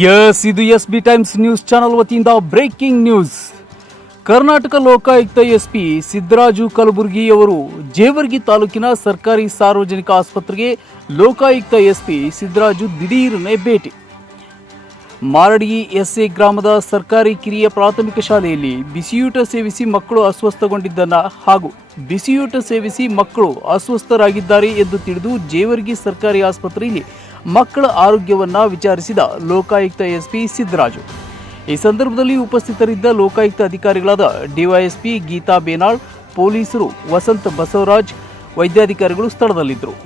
ಇದು SB times news channel ವತಿಯಿಂದ breaking news. Karnataka Lokayukta SP Siddaraju Kalaburagi ಅವರು ಜೇವರ್ಗಿ ತಾಲೂಕಿನ ಸರ್ಕಾರಿ ಸಾರ್ವಜನಿಕ ಆಸ್ಪತ್ರೆಗೆ ಲೋಕಾಯುಕ್ತ ಎಸ್ಪಿ ಸಿದ್ದರಾಜು ದಿಢೀರನೆ ಭೇಟಿ. ಮಾರಡಿ ಎಸ್ಎ ಗ್ರಾಮದ ಸರ್ಕಾರಿ ಕಿರಿಯ ಪ್ರಾಥಮಿಕ ಶಾಲೆಯಲ್ಲಿ ಬಿಸಿಯೂಟ ಸೇವಿಸಿ ಮಕ್ಕಳು ಅಸ್ವಸ್ಥಗೊಂಡಿದ್ದನ್ನ ಹಾಗೂ ಬಿಸಿಯೂಟ ಸೇವಿಸಿ ಮಕ್ಕಳು ಅಸ್ವಸ್ಥರಾಗಿದ್ದಾರೆ ಎಂದು ತಿಳಿದು ಜೇವರ್ಗಿ ಸರ್ಕಾರಿ ಆಸ್ಪತ್ರೆಯಲ್ಲಿ ಮಕ್ಕಳ ಆರೋಗ್ಯವನ್ನ ವಿಚಾರಿಸಿದ ಲೋಕಾಯುಕ್ತ ಎಸ್ಪಿ ಸಿದ್ದರಾಜು. ಈ ಸಂದರ್ಭದಲ್ಲಿ ಉಪಸ್ಥಿತರಿದ್ದ ಲೋಕಾಯುಕ್ತ ಅಧಿಕಾರಿಗಳಾದ ಡಿವೈಎಸ್ಪಿ ಗೀತಾ ಬೇನಾಳ್, ಪೊಲೀಸರು ವಸಂತ ಬಸವರಾಜ್, ವೈದ್ಯಾಧಿಕಾರಿಗಳು ಸ್ಥಳದಲ್ಲಿದ್ದರು.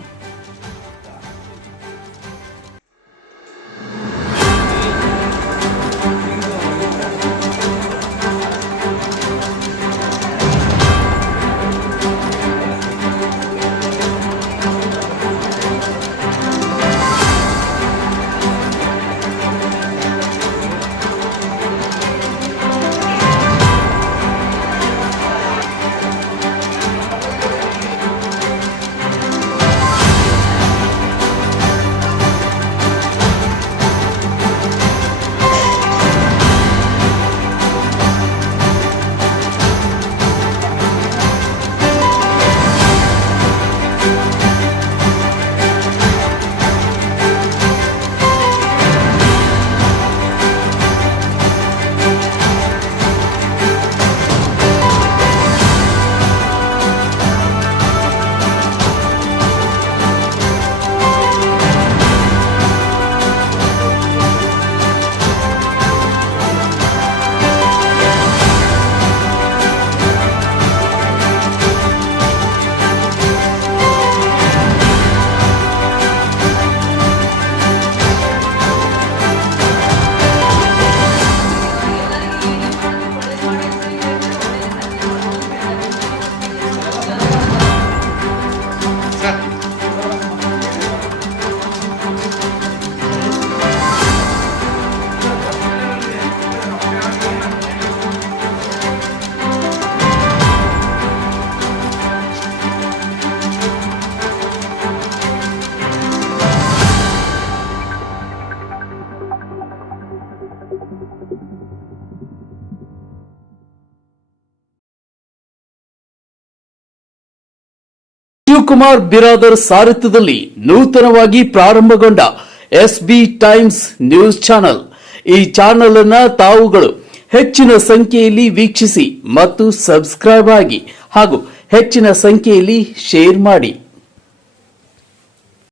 ಶಿವಕುಮಾರ್ ಬಿರಾದರ್ ಸಾರಥ್ಯದಲ್ಲಿ ನೂತನವಾಗಿ ಪ್ರಾರಂಭಗೊಂಡ ಎಸ್ಬಿ ಟೈಮ್ಸ್ ನ್ಯೂಸ್ ಚಾನೆಲ್. ಈ ಚಾನೆಲ್ ಅನ್ನು ತಾವುಗಳು ಹೆಚ್ಚಿನ ಸಂಖ್ಯೆಯಲ್ಲಿ ವೀಕ್ಷಿಸಿ ಮತ್ತು ಸಬ್ಸ್ಕ್ರೈಬ್ ಆಗಿ ಹಾಗೂ ಹೆಚ್ಚಿನ ಸಂಖ್ಯೆಯಲ್ಲಿ ಶೇರ್ ಮಾಡಿ.